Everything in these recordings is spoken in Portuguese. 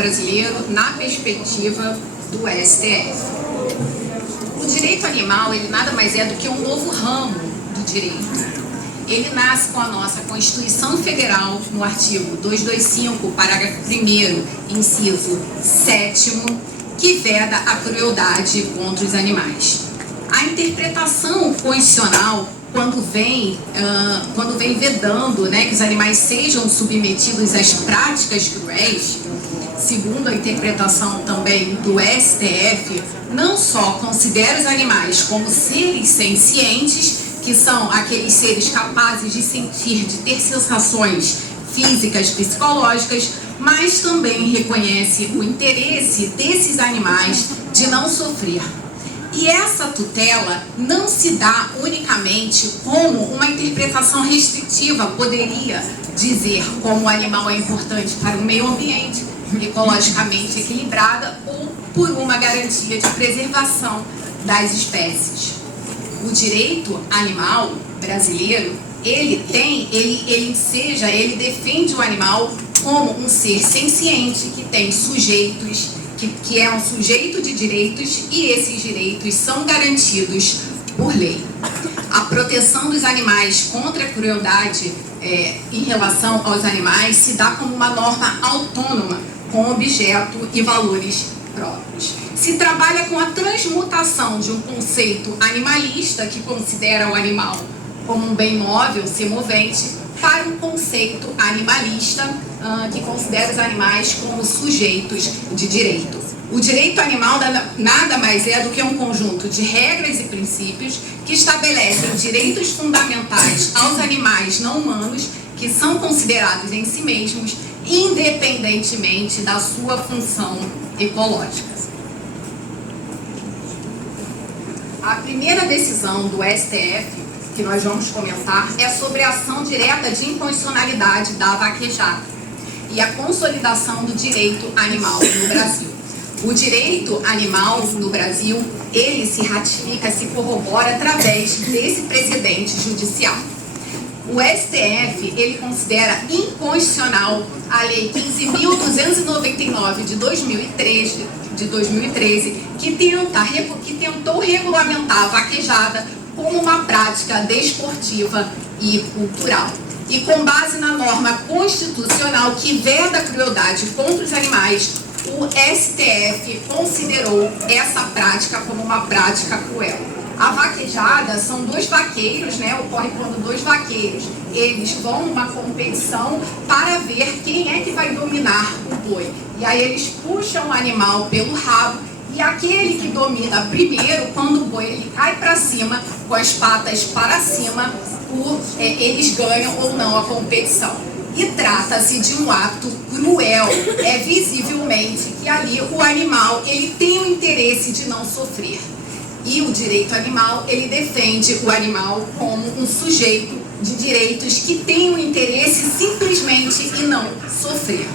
brasileiro na perspectiva do STF. O direito animal, ele nada mais é do que um novo ramo do direito. Ele nasce com a nossa Constituição Federal, no artigo 225, parágrafo 1º, inciso 7º, que veda a crueldade contra os animais. A interpretação constitucional, quando vem vedando, né, que os animais sejam submetidos às práticas cruéis, segundo a interpretação também do STF, não só considera os animais como seres sencientes, que são aqueles seres capazes de sentir, de ter sensações físicas, psicológicas, mas também reconhece o interesse desses animais de não sofrer. E essa tutela não se dá unicamente como uma interpretação restritiva, poderia dizer como o animal é importante para o meio ambiente, ecologicamente equilibrada, ou por uma garantia de preservação das espécies. O direito animal brasileiro, ele defende o animal como um ser senciente que tem sujeitos, que é um sujeito de direitos, e esses direitos são garantidos por lei. A proteção dos animais contra a crueldade em relação aos animais se dá como uma norma autônoma, com objeto e valores próprios. Se trabalha com a transmutação de um conceito animalista, que considera o animal como um bem móvel, semovente, para um conceito animalista, que considera os animais como sujeitos de direito. O direito animal nada mais é do que um conjunto de regras e princípios que estabelecem direitos fundamentais aos animais não humanos, que são considerados em si mesmos, independentemente da sua função ecológica. A primeira decisão do STF que nós vamos comentar é sobre a ação direta de inconstitucionalidade da vaquejada e a consolidação do direito animal no Brasil. O direito animal no Brasil, ele se ratifica, se corrobora através desse precedente judicial. O STF, ele considera inconstitucional a Lei 15.299 de 2013, que tentou regulamentar a vaquejada como uma prática desportiva e cultural. E com base na norma constitucional que veda a crueldade contra os animais, o STF considerou essa prática como uma prática cruel. A vaquejada são dois vaqueiros, né? Ocorre quando dois vaqueiros, eles vão numa competição para ver quem é que vai dominar o boi. E aí eles puxam o animal pelo rabo, e aquele que domina primeiro, quando o boi ele cai para cima, com as patas para cima, eles ganham ou não a competição. E trata-se de um ato cruel. É visivelmente que ali o animal ele tem o interesse de não sofrer. E o direito animal, ele defende o animal como um sujeito de direitos que tem o interesse simplesmente em não sofrer.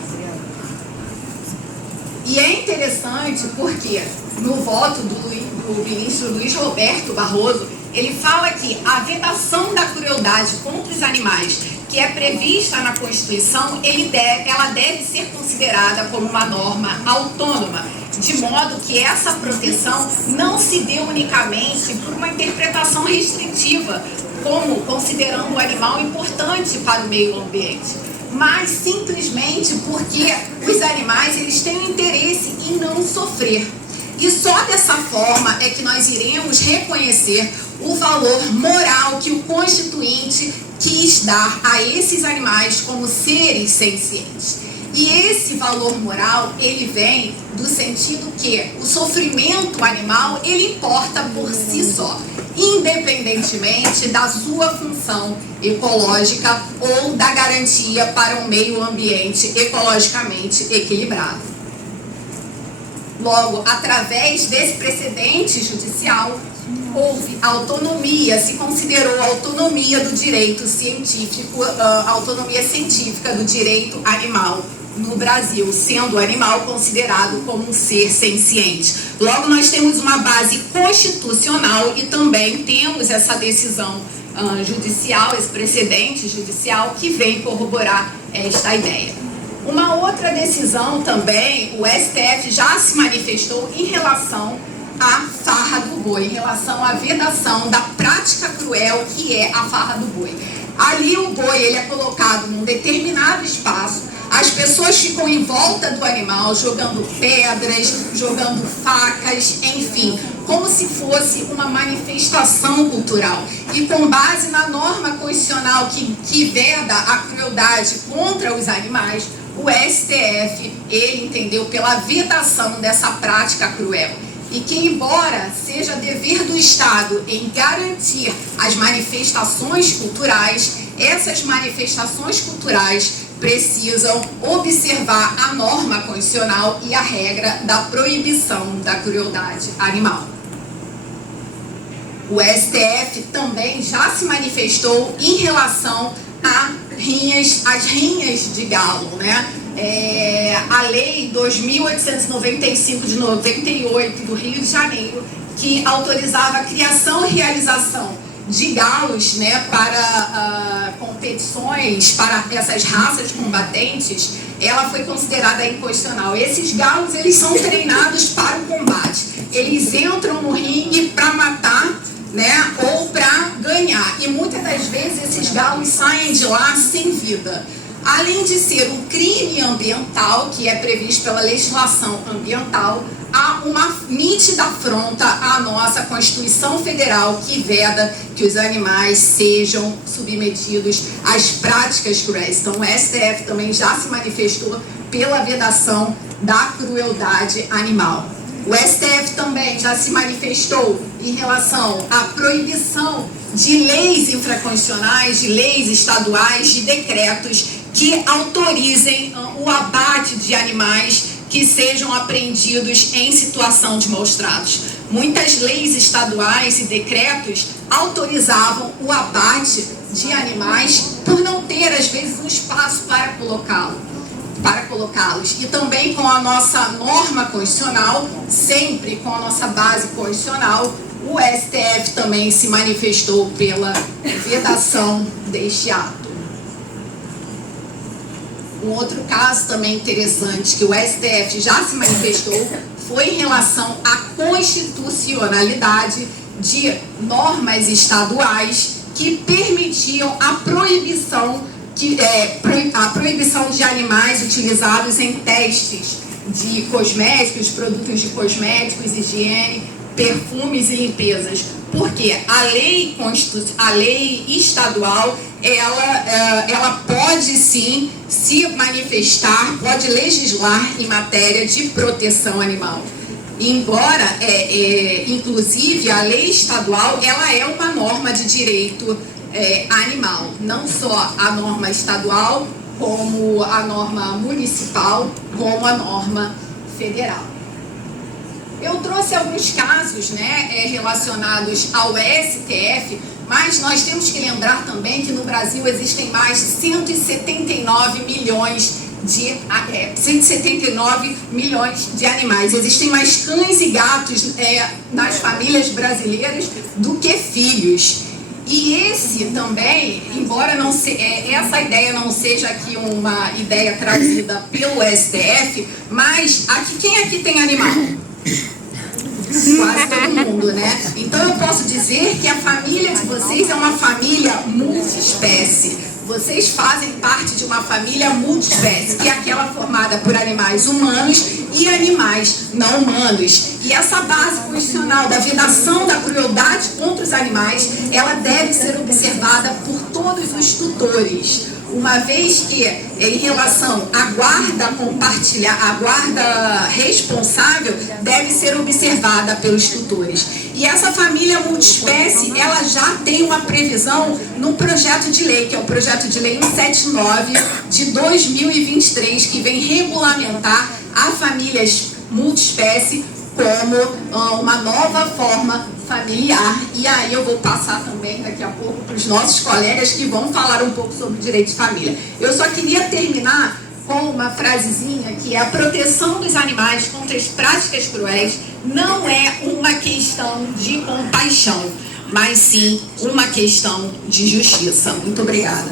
E é interessante porque no voto do ministro Luiz Roberto Barroso, ele fala que a vedação da crueldade contra os animais, que é prevista na Constituição, ela deve ser considerada como uma norma autônoma, de modo que essa proteção não se dê unicamente por uma interpretação restritiva, como considerando o animal importante para o meio ambiente, mas simplesmente porque os animais eles têm um interesse em não sofrer. E só dessa forma é que nós iremos reconhecer o valor moral que o Constituinte quis dar a esses animais como seres sencientes. E esse valor moral, ele vem do sentido que o sofrimento animal, ele importa por si só, independentemente da sua função ecológica ou da garantia para um meio ambiente ecologicamente equilibrado. Logo, através desse precedente judicial, houve autonomia, se considerou a autonomia do direito científico, a autonomia científica do direito animal no Brasil, sendo o animal considerado como um ser senciente. Logo, nós temos uma base constitucional e também temos essa decisão judicial, esse precedente judicial que vem corroborar esta ideia. Uma outra decisão também, o STF já se manifestou em relação à farra do boi, em relação à vedação da prática cruel que é a farra do boi. Ali o boi ele é colocado num determinado espaço, as pessoas ficam em volta do animal, jogando pedras, jogando facas, enfim, como se fosse uma manifestação cultural. E com base na norma constitucional que veda a crueldade contra os animais, o STF, ele entendeu pela vedação dessa prática cruel. E que, embora seja dever do Estado em garantir as manifestações culturais, essas manifestações culturais precisam observar a norma constitucional e a regra da proibição da crueldade animal. O STF também já se manifestou em relação às rinhas de galo, né? A Lei 2.895 de 98 do Rio de Janeiro, que autorizava a criação e realização de galos, né, para competições, para essas raças combatentes, ela foi considerada inconstitucional. Esses galos, eles são treinados para o combate. Eles entram no ringue para matar, né, ou para ganhar. E muitas das vezes esses galos saem de lá sem vida. Além de ser um crime ambiental, que é previsto pela legislação ambiental, há uma nítida afronta à nossa Constituição Federal que veda que os animais sejam submetidos às práticas cruéis. Então o STF também já se manifestou pela vedação da crueldade animal. O STF também já se manifestou em relação à proibição de leis infraconstitucionais, de leis estaduais, de decretos que autorizem o abate de animais que sejam apreendidos em situação de maus tratos. Muitas leis estaduais e decretos autorizavam o abate de animais por não ter, às vezes, um espaço para colocá-los. E também com a nossa norma constitucional, sempre com a nossa base constitucional, o STF também se manifestou pela vedação deste ato. Um outro caso também interessante que o STF já se manifestou foi em relação à constitucionalidade de normas estaduais que permitiam a proibição de animais utilizados em testes de cosméticos, produtos de cosméticos, higiene, perfumes e limpezas. Porque a lei estadual, ela pode sim se manifestar, pode legislar em matéria de proteção animal. Embora, inclusive, a lei estadual, ela é uma norma de direito animal. Não só a norma estadual, como a norma municipal, como a norma federal. Eu trouxe alguns casos, né, relacionados ao STF, mas nós temos que lembrar também que no Brasil existem mais de 179 milhões de animais. Existem mais cães e gatos nas famílias brasileiras do que filhos. E esse também, embora essa ideia não seja aqui uma ideia trazida pelo STF, mas quem aqui tem animal? Quase todo mundo, né? Então eu posso dizer que a família de vocês é uma família multiespécie. Vocês fazem parte de uma família multiespécie, que é aquela formada por animais humanos e animais não humanos. E essa base constitucional da vedação da crueldade contra os animais, ela deve ser observada por todos os tutores. Uma vez que, em relação à guarda a guarda responsável deve ser observada pelos tutores. E essa família multiespécie, ela já tem uma previsão no projeto de lei, que é o projeto de lei 179 de 2023, que vem regulamentar a famílias multiespécie como uma nova forma familiar. E aí eu vou passar também daqui a pouco para os nossos colegas que vão falar um pouco sobre direito de família. Eu só queria terminar com uma frasezinha que é: a proteção dos animais contra as práticas cruéis não é uma questão de compaixão, mas sim uma questão de justiça. Muito obrigada.